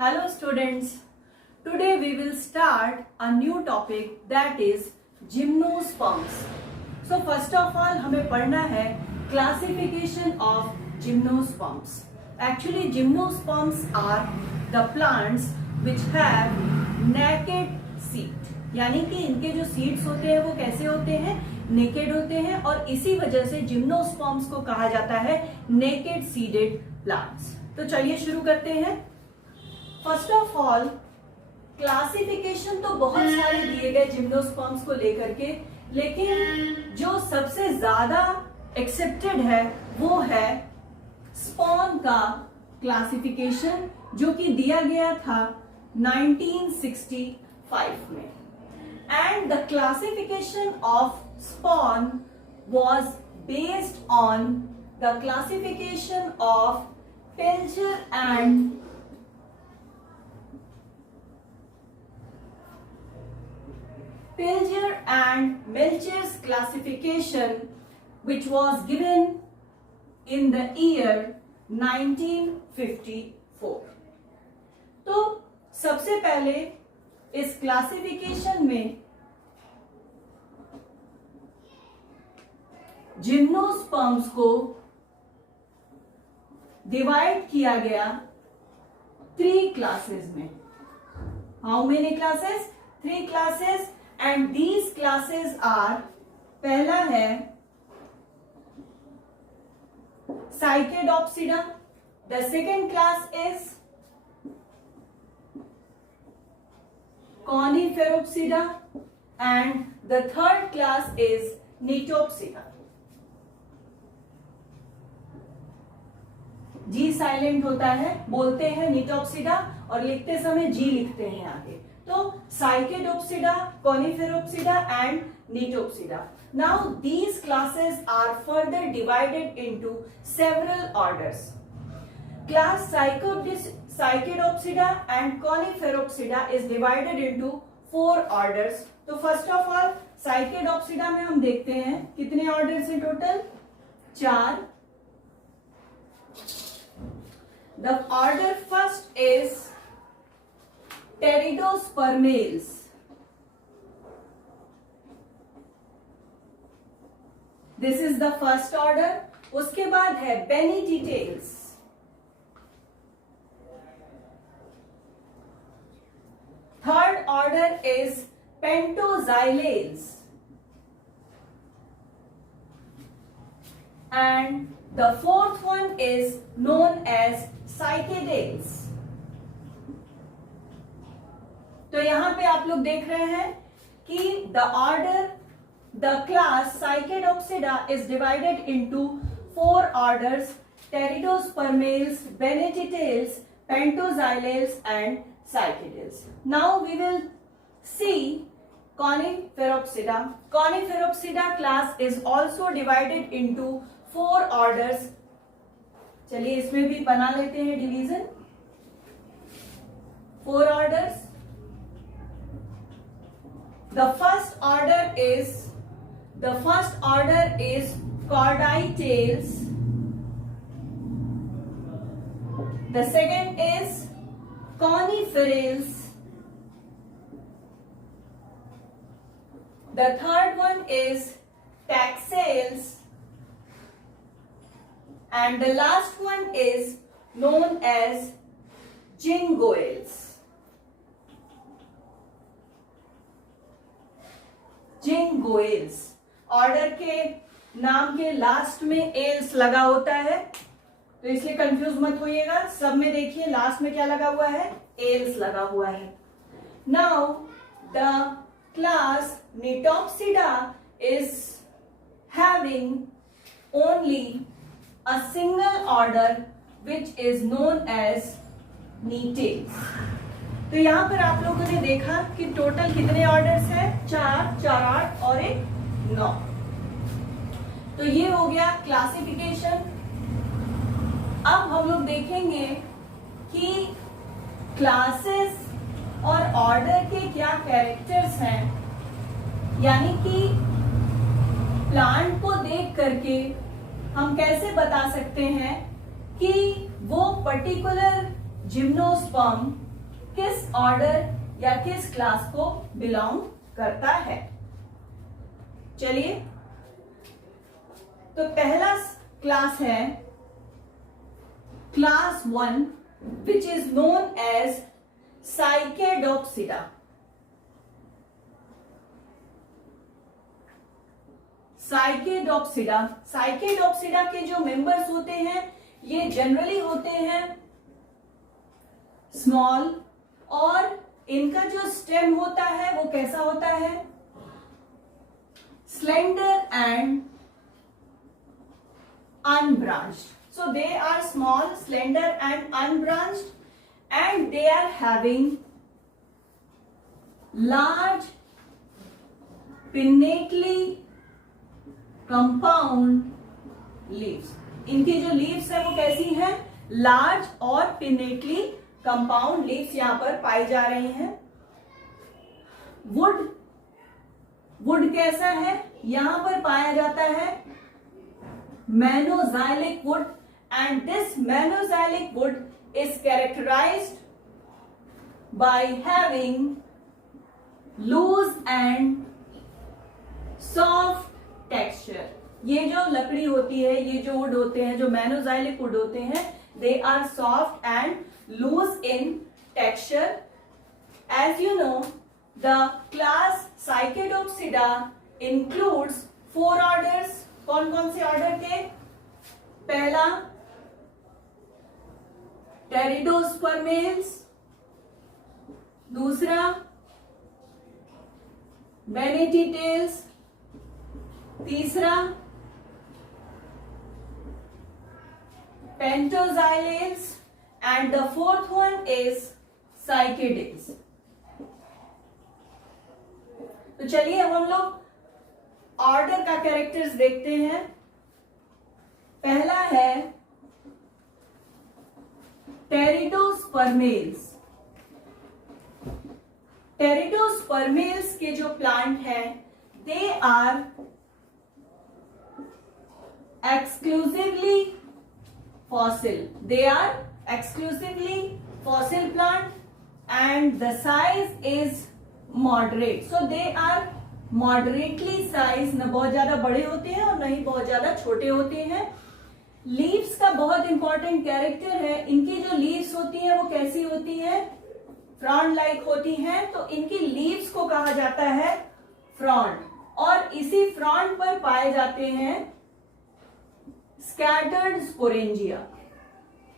Hello students, today we will start a new topic that is gymnosperms. So first of all हमें पढ़ना है classification of gymnosperms. Actually gymnosperms are the plants which have naked seed. यानी कि इनके जो seeds होते हैं वो कैसे होते हैं, नेकेड होते हैं और इसी वजह से जिम्नोस्पर्म्स को कहा जाता है नेकेड सीडेड प्लांट्स. तो चलिए शुरू करते हैं. फर्स्ट ऑफ ऑल क्लासिफिकेशन तो बहुत सारे दिए गए जिम्नोस्पर्म्स को लेकर के, लेकिन जो सबसे ज्यादा एक्सेप्टेड है वो है स्पॉन का क्लासिफिकेशन, जो कि दिया गया था 1965 में. And the classification of spawn was based on the classification of Pilger and Milcher's classification, which was given in the year 1954. तो सबसे पहले इस क्लासिफिकेशन में जिम्नोस्पर्म्स को डिवाइड किया गया 3 क्लासेस में. How many classes? 3 classes. And these classes are, पहला है Cycadopsida, the second class is Coniferopsida and the third class is Nitopsida. G silent होता है, बोलते हैं Nitopsida और लिखते समय जी लिखते हैं आगे. तो Psychedopsida, Coniferopsida and Nitopsida. Now these classes are further divided into several orders. Class Psychedopsida and Coniferopsida is divided into 4 orders. तो first of all Psychedopsida में हम देखते हैं कितने ऑर्डर्स हैं total? 4. The order first is Pteridospermales. This is the first order. उसके बाद है Benedictales. Third order is Pentoxylales, and the fourth one is known as Cycadales. तो यहां पे आप लोग देख रहे हैं कि the class Psychedopsida is divided into 4 orders: Pteridospermales, Benedictales, Pentoxylales and Cycadales. Now we will see Coniferopsida. Coniferopsida class is also divided into 4 orders. चलिए इसमें भी बना लेते हैं division. 4 orders. The first order is Chorditales. The second is Coniferales. The third one is Taxales, and the last one is known as Jingoales. Jingoales. Order के नाम के last में एल्स लगा होता है, तो इसलिए कंफ्यूज मत होइएगा. सब में देखिए लास्ट में क्या लगा हुआ है? एल्स लगा हुआ है. Now the class Nitopsida is having only a single order which is known as Nitales. तो यहां पर आप लोगों ने देखा कि टोटल कितने ऑर्डर्स हैं? 4, 4, 8 और 1, 9. तो ये हो गया क्लासिफिकेशन. अब हम लोग देखेंगे कि क्लासेस और ऑर्डर के क्या कैरेक्टर्स हैं, यानी कि प्लांट को देख करके हम कैसे बता सकते हैं कि वो पर्टिकुलर जिम्नोस्पर्म किस ऑर्डर या किस क्लास को बिलोंग करता है। चलिए, तो पहला क्लास है class 1 which is known as Cycadopsida. Cycadopsida, Cycadopsida के जो मेंबर्स होते हैं ये जनरली होते हैं स्मॉल, और इनका जो स्टेम होता है वो कैसा होता है, slender and unbranched. So they are small, slender and unbranched, and they are having large pinnately compound leaves. इनकी जो leaves है वो कैसी हैं, large और pinnately compound leaves यहां पर पाई जा रही हैं। wood कैसा है, यहां पर पाया जाता है Monoxylic wood, and this monoxylic wood is characterized by having loose and soft texture. ये जो लकड़ी होती है, ये जो wood होते हैं, जो monoxylic wood होते हैं, they are soft and loose in texture. As you know, the class Psychedopsida includes 4 orders. कौन कौन से ऑर्डर के, पहला टेरिडोस्पर्मेल्स, दूसरा बेनेटिटेल्स, तीसरा Pentoxylales, and the fourth one is Cycadales. तो चलिए अब हम लोग ऑर्डर का कैरेक्टर्स देखते हैं। पहला है टेरिडोस्पर्मेल्स। टेरिडोस्पर्मेल्स के जो प्लांट हैं they are exclusively fossil, they are exclusively fossil plant and the size is moderate. So they are moderately size, न बहुत ज्यादा बड़े होते हैं और न ही बहुत ज्यादा छोटे होते हैं। लीव्स का बहुत इंपॉर्टेंट कैरेक्टर है, इनकी जो लीव्स होती हैं वो कैसी होती हैं, फ्रॉन्ड लाइक होती हैं। तो इनकी लीव्स को कहा जाता है फ्रॉन्ड, और इसी फ्रॉन्ड पर पाए जाते हैं स्कैटर्ड स्पोरेंजिया।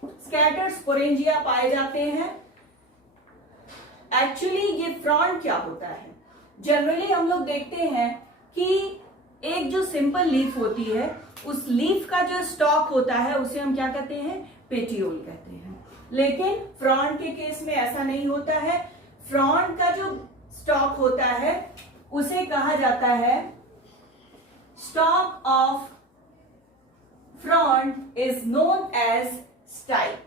स्कैटर्ड स्पोरेंजिया पाए जाते हैं। एक्चुअली ये फ्रॉन्ड क्या होता है, जनरली हम लोग देखते हैं कि एक जो सिंपल लीफ होती है उस लीफ का जो स्टॉक होता है उसे हम क्या कहते हैं, पेटियोल कहते हैं। लेकिन फ्रॉन्ड के केस में ऐसा नहीं होता है। फ्रॉन्ड का जो स्टॉक होता है उसे कहा जाता है stock of frond is known as stipe.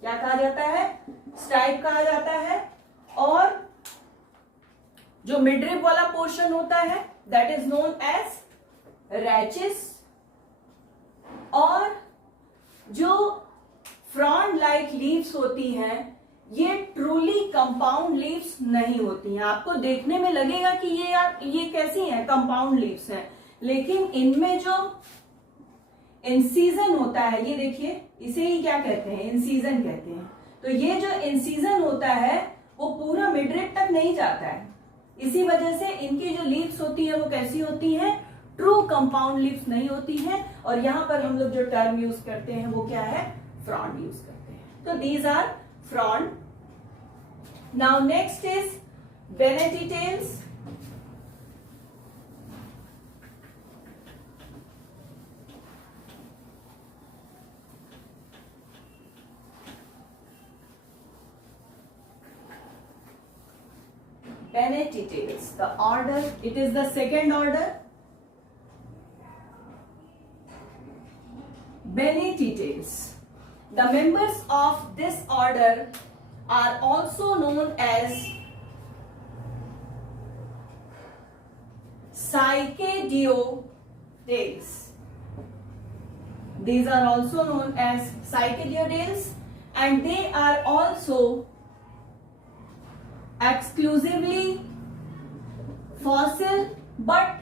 क्या कहा जाता है, स्टाइप कहा जाता है। और जो मिडरिब वाला पोर्शन होता है that is known as rachis. और जो फ्रॉन्ड लाइक लीव्स होती हैं ये ट्रूली कंपाउंड लीव्स नहीं होती हैं। आपको देखने में लगेगा कि ये कैसी हैं, कंपाउंड लीव्स हैं, लेकिन इनमें जो इंसीजन होता है, ये देखिए इसे ही क्या कहते हैं, इंसीजन कहते हैं। तो ये जो इंसीजन होता है वो पूरा मिडरिब तक नहीं जाता है। इसी वजह से इनकी जो लीव्स होती है वो कैसी होती हैं, ट्रू कंपाउंड लीव्स नहीं होती हैं। और यहां पर हम लोग जो टर्म यूज करते हैं वो क्या है, फ्रॉन्ड यूज करते हैं। तो these are frond. Now next is Bennettitales. Benetitales, the order, it is the second order. Benetitales. The members of this order are also known as Psychediodales. These are also known as Psychediodales, and they are also exclusively fossil but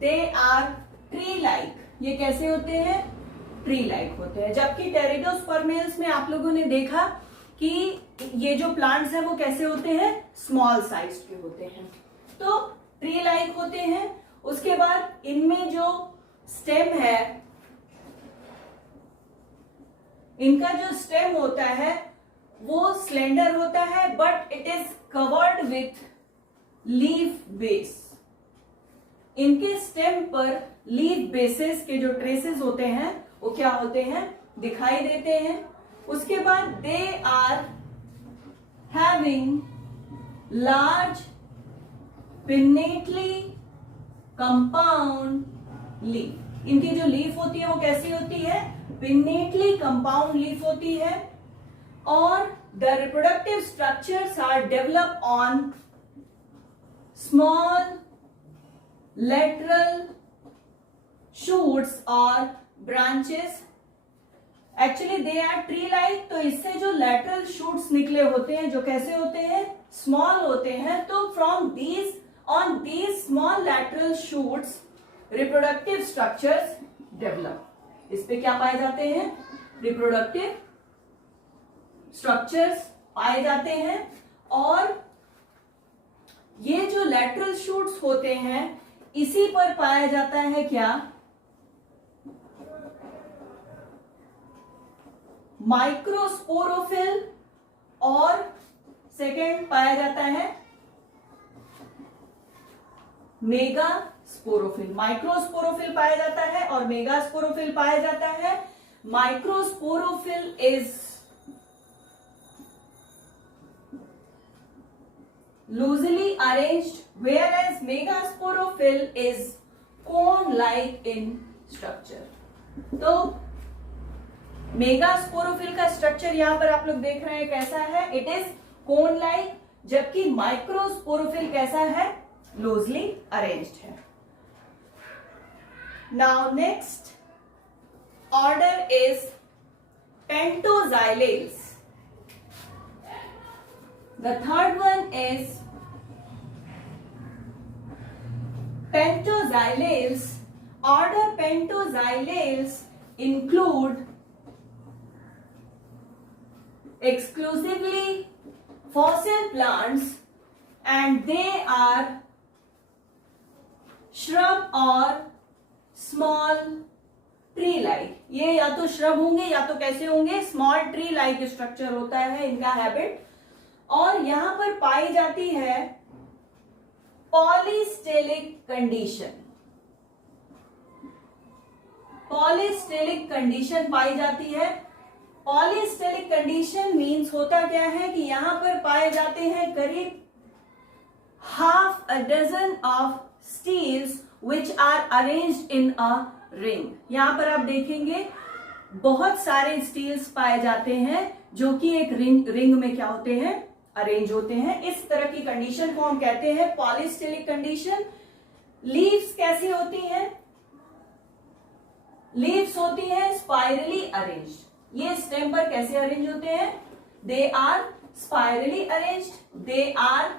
they are tree like. ये कैसे होते हैं? Tree like होते हैं. जबकि टेरिडोस्पर्मेल्स में आप लोगों ने देखा कि ये जो प्लांट्स हैं वो कैसे होते हैं? स्मॉल साइज के होते हैं. तो ट्री लाइक होते हैं. उसके बाद इनमें जो स्टेम है, इनका जो स्टेम होता है वो स्लेंडर होता है but it is covered with leaf base. इनके स्टेम पर लीफ बेसिस के जो ट्रेसेस होते हैं वो क्या होते हैं? दिखाई देते हैं. उसके बाद they are having large pinnately compound leaf. इनकी जो लीफ होती है वो कैसी होती है? पिन्नेटली कंपाउंड लीफ होती है. और the reproductive structures are develop on small lateral shoots or branches. Actually they are tree like. तो इससे जो lateral shoots निकले होते हैं जो कैसे होते हैं? small होते हैं. तो from these on these small lateral shoots reproductive structures develop. इस पे क्या पाए जाते हैं? reproductive structures पाए जाते हैं. और ये जो lateral shoots होते हैं इसी पर पाया जाता है क्या? माइक्रोस्पोरोफिल. और सेकेंड पाया जाता है मेगास्पोरोफिल. माइक्रोस्पोरोफिल पाया जाता है और मेगास्पोरोफिल पाया जाता है. Microsporophyll is loosely arranged whereas megasporophyll is cone like in structure. तो मेगास्पोरोफिल का स्ट्रक्चर यहां पर आप लोग देख रहे हैं कैसा है? It is cone like. जबकि माइक्रोस्पोरोफिल कैसा है? लूजली अरेंज्ड है. Now next order is Pentoxylales. The third one is pentoxylales. Order pentoxylales include exclusively fossil plants and they are shrub or small tree like. ये या तो shrub होंगे या तो कैसे होंगे? small tree like structure होता है इनका हैबिट. और यहां पर पाई जाती है पॉलीस्टेलिक कंडीशन. पॉलीस्टेलिक कंडीशन पाई जाती है. पॉलीस्टेलिक कंडीशन मींस होता क्या है कि यहां पर पाए जाते हैं करीब half a dozen of steels which are arranged in a ring. यहां पर आप देखेंगे बहुत सारे स्टील्स पाए जाते हैं जो कि एक रिंग में क्या होते हैं? अरेंज होते हैं. इस तरह की कंडीशन को हम कहते हैं पॉलीस्टेलिक कंडीशन. लीव्स कैसी होती हैं? लीव्स होती हैं स्पाइरली अरेंज्ड. ये स्टेम पर कैसे अरेंज होते हैं? They are spirally arranged. They are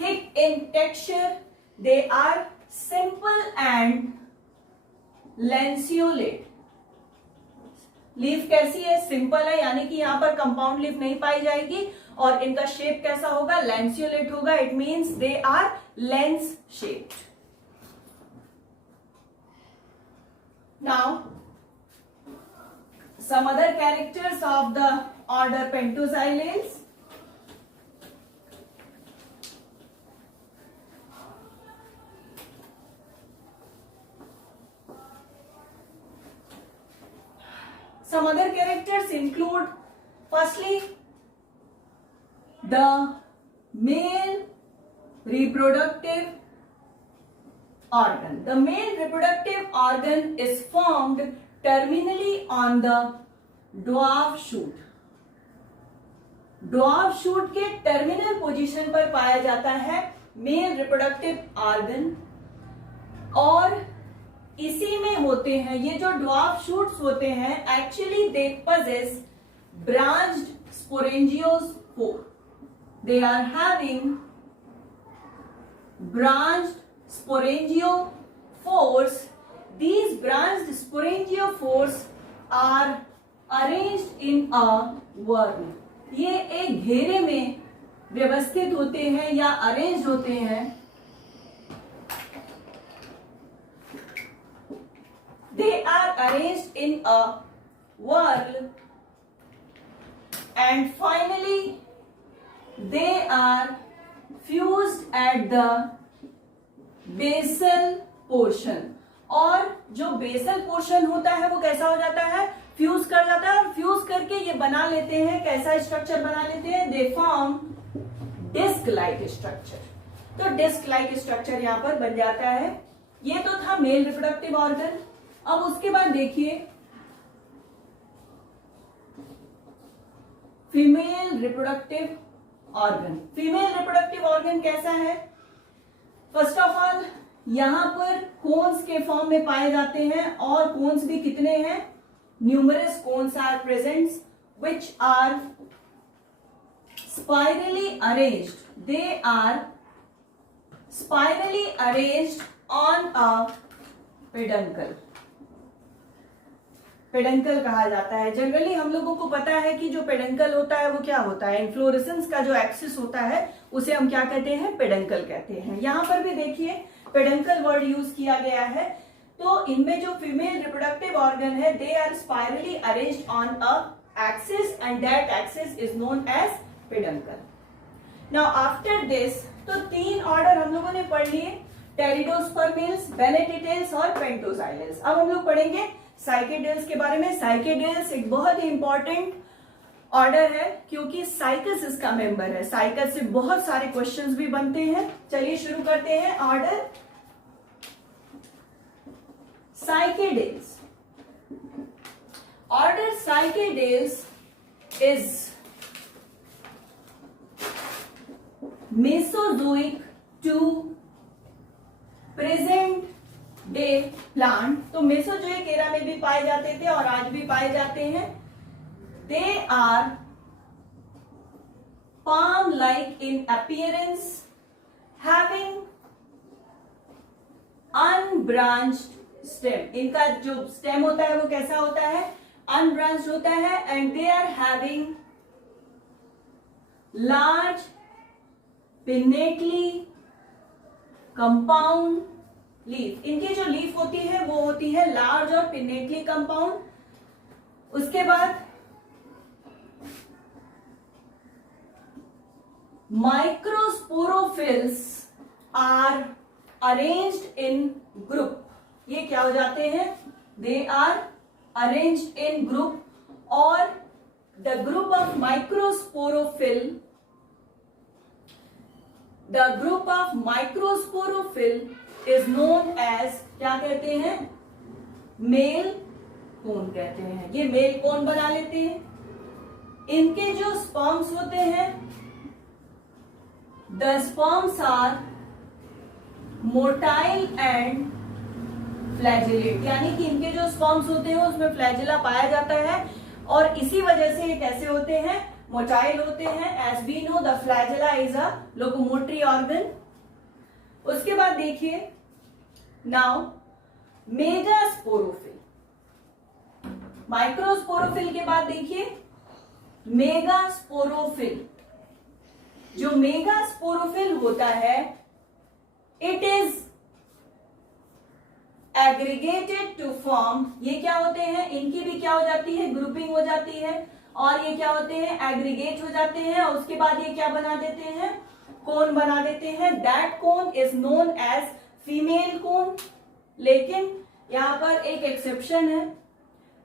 thick in texture. They are simple and lanceolate. Leaf कैसी है? सिंपल है, यानी कि यहां पर कंपाउंड लीफ नहीं पाई जाएगी. और इनका शेप कैसा होगा? लैंसियोलेट होगा. It means they are lens shaped. Now some other characters of the order Pentoxylales. Some other characters include, firstly, the male reproductive organ. The male reproductive organ is formed terminally on the dwarf shoot. Dwarf shoot के terminal position पर पाया जाता है male reproductive organ. और इसी में होते हैं ये जो ड्वार्फ शूट्स होते हैं. Actually they possess branched sporangiospore. they are having branched sporangiophores. These branched sporangiophores are arranged in a worm. ये एक घेरे में व्यवस्थित होते हैं या अरेंज होते हैं. They are arranged in a whorl, and finally they are fused at the basal portion. और जो बेसल पोर्शन होता है वो कैसा हो जाता है, फ्यूज कर जाता है. और फ्यूज करके ये बना लेते हैं, कैसा स्ट्रक्चर बना लेते हैं, they form disc like structure. तो डिस्क लाइक स्ट्रक्चर यहां पर बन जाता है. ये तो था मेल रिप्रोडक्टिव ऑर्गन. अब उसके बाद देखिए female reproductive organ. Female reproductive organ कैसा है, फर्स्ट ऑफ ऑल यहां पर कोन्स के फॉर्म में पाए जाते हैं. और कोन्स भी कितने हैं, numerous cones are present which are spirally arranged. They are spirally arranged on a peduncle. Peduncle कहा जाता है. जनरली हम लोगों को पता है कि जो पेडंकल होता है वो क्या होता है, इन्फ्लोरेसेंस का जो एक्सिस होता है उसे हम क्या कहते हैं, पेडंकल कहते हैं. यहां पर भी देखिए पेडंकल वर्ड यूज किया गया है. तो इनमें जो फीमेल रिप्रोडक्टिव ऑर्गन है, they are spirally arranged on a axis and that axis is known as peduncle. Now after this तो 3 ऑर्डर हम लोगों ने पढ़ लिए, टेरिडोस्पर्मेल्स, बेनेटिटेल्स और पेंटोजाइलस. अब हम लोग पढ़ेंगे साइकेडेल्स के बारे में. साइकेडेल्स एक बहुत ही इंपॉर्टेंट ऑर्डर है क्योंकि साइकस इसका मेंबर है. साइकस से बहुत सारे क्वेश्चंस भी बनते हैं. चलिए शुरू करते हैं. Order Cycadales. Order Cycadales is Mesozoic to present day plant. तो मेसोजोइक एरा में भी पाए जाते थे और आज भी पाए जाते हैं. They are palm like in appearance, having unbranched stem. इनका जो स्टेम होता है वो कैसा होता है, अनब्रांच्ड होता है. And they are having large pinnately compound leaf. इनकी जो लीफ होती है वो होती है लार्ज और पिन्नेटली कंपाउंड. उसके बाद microsporophylls are arranged in group. ये क्या हो जाते हैं, they are arranged in group. और the group of microsporophyll, the group of microsporophyll is known as, क्या कहते हैं, मेल कोन कहते हैं. ये मेल कोन बना लेते हैं. इनके जो स्पर्म्स होते हैं, the sperms are motile and flagellate. यानी कि इनके जो स्पर्म्स होते हैं उसमें फ्लैजिला पाया जाता है और इसी वजह से ये कैसे होते हैं, मोटाइल होते हैं. As we know the flagella is a locomotory organ. उसके बाद देखिए नाउ मेगास्पोरोफिल. माइक्रोस्पोरोफिल के बाद देखिए मेगास्पोरोफिल. जो मेगास्पोरोफिल होता है, it is aggregated to form. ये क्या होते हैं, इनकी भी क्या हो जाती है, ग्रुपिंग हो जाती है. और ये क्या होते हैं, एग्रीगेट हो जाते हैं. और उसके बाद ये क्या बना देते हैं, कोन बना देते हैं. That cone is known as female cone. लेकिन यहां पर एक एक्सेप्शन है.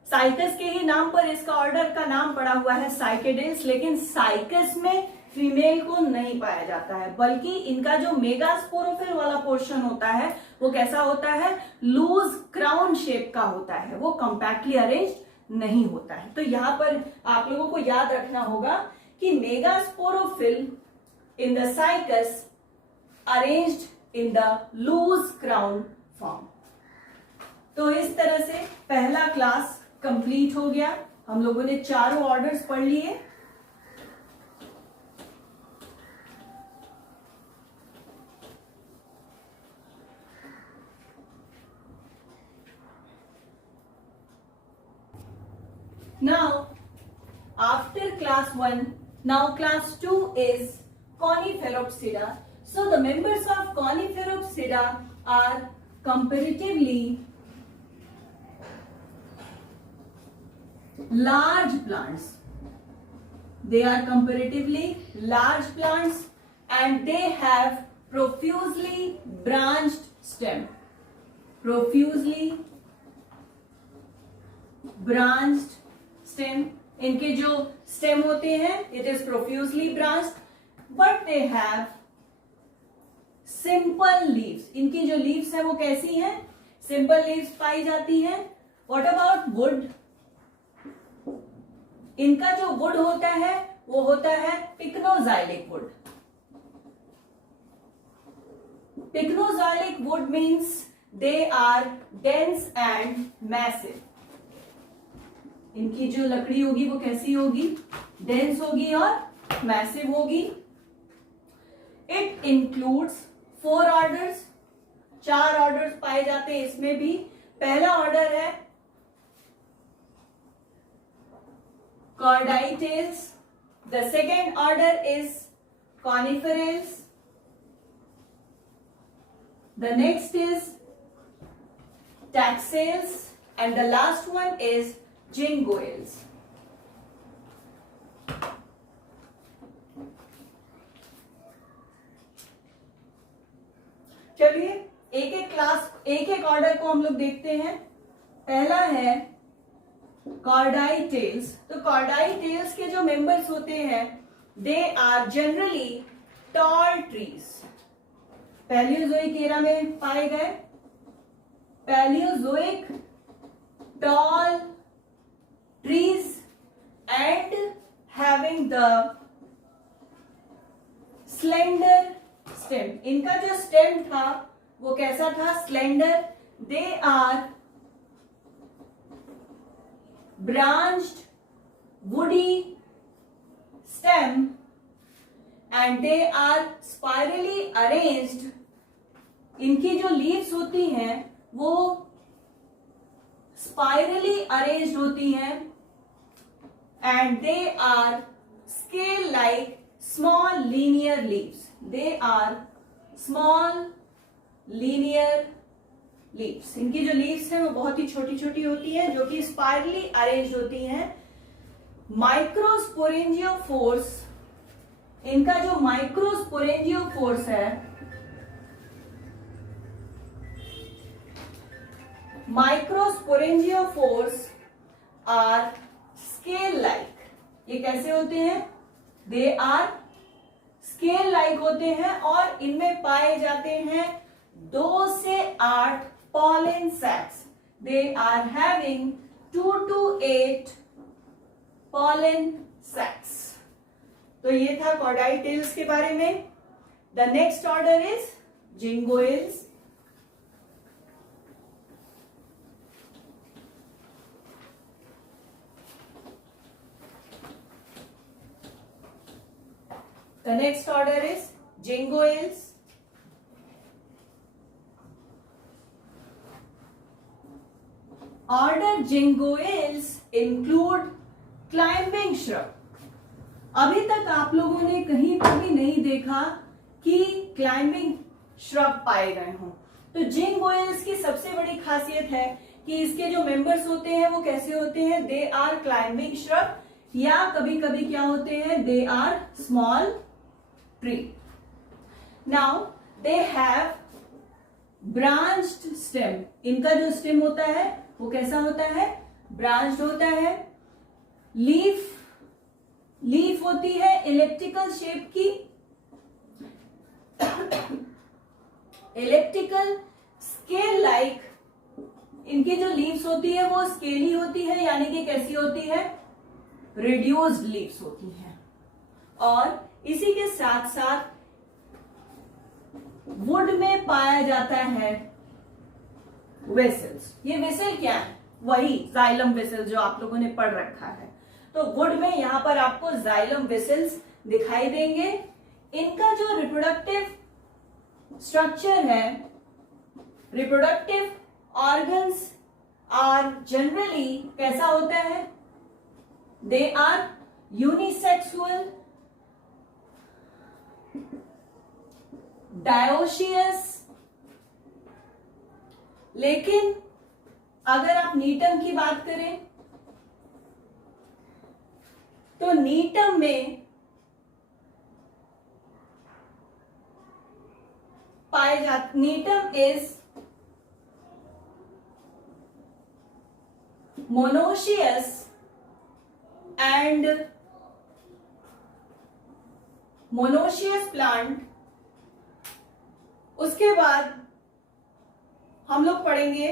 साइकस के ही नाम पर इसका ऑर्डर का नाम पड़ा हुआ है साइकेडेल्स, लेकिन साइकस में फीमेल को नहीं पाया जाता है, बल्कि इनका जो मेगास्पोरोफिल वाला पोर्शन होता है वो कैसा होता है, लूज क्राउन शेप का होता है. वो कंपैक्टली अरेंज नहीं होता है. तो यहां पर आप लोगों को याद रखना होगा कि megasporophyll in the Cycas arranged in the loose crown form. तो इस तरह से पहला क्लास कंप्लीट हो गया. हम लोगों ने चारों ऑर्डर्स पढ़ लिए. class 1. Now class 2 is Coniferopsida. So the members of Coniferopsida are comparatively large plants. They are comparatively large plants and they have profusely branched stem. Profusely branched stem. इनके जो stem होते हैं it is profusely branched but they have simple leaves. इनकी जो leaves है वो कैसी हैं? Simple leaves पाई जाती हैं. What about wood? इनका जो wood होता है वो होता है pycnoxylic wood. Pycnoxylic wood means they are dense and massive. इनकी जो लकड़ी होगी वो कैसी होगी? डेंस होगी और मैसिव होगी. It includes 4 orders. 4 ऑर्डर्स पाए जाते हैं इसमें भी. पहला ऑर्डर है Cordaitales. The second order is Coniferales. The next is Taxales and the last one is Jingoales. चलिए एक एक क्लास एक एक ऑर्डर को हम लोग देखते हैं. पहला है Cordaitales. तो Cordaitales के जो मेंबर्स होते हैं they are generally tall trees. Palaeozoic era में पाए गए. Palaeozoic tall trees and having the slender stem. इनका जो stem था वो कैसा था? Slender. They are branched woody stem and they are spirally arranged. इनकी जो leaves होती हैं वो spirally arranged होती हैं and they are scale like small linear leaves. They are small linear leaves. इनकी जो leaves हैं वो बहुत ही छोटी छोटी होती हैं जो कि spirally arranged होती हैं. Microsporangiophores. इनका जो Microsporangiophores है Microsporangiophores are scale like. ये कैसे होते हैं? They are scale like होते हैं और इनमें पाए जाते हैं 2 से 8 pollen sacs. They are having 2 to 8 pollen sacs. तो ये था Cordaitales के बारे में. The next order is Jingoales. The next order is Jingoales. Order Jingoales include climbing shrub. अभी तक आप लोगों ने कहीं पर भी नहीं देखा कि क्लाइंबिंग श्रब पाए गए हों. तो Jingoales की सबसे बड़ी खासियत है कि इसके जो मेंबर्स होते हैं वो कैसे होते हैं? दे आर क्लाइंबिंग श्रब या कभी कभी क्या होते हैं? They are small tree. Now they have branched stem. इनका जो stem होता है वो कैसा होता है? branched होता है. leaf होती है elliptical shape की. elliptical scale like. इनकी जो leaves होती है वो scaly होती है यानी कि कैसी होती है? reduced leaves होती है. और इसी के साथ साथ वुड में पाया जाता है वेसल्स. ये वेसल क्या है? वही जाइलम वेसल जो आप लोगों ने पढ़ रखा है. तो वुड में यहां पर आपको जाइलम वेसल्स दिखाई देंगे. इनका जो रिप्रोडक्टिव स्ट्रक्चर है, रिप्रोडक्टिव ऑर्गन्स आर जनरली कैसा होता है? They are unisexual, dioecious. लेकिन अगर आप नीटम की बात करें तो नीटम में पाए जाते, नीटम is monoecious and monoecious plant. उसके बाद हम लोग पढ़ेंगे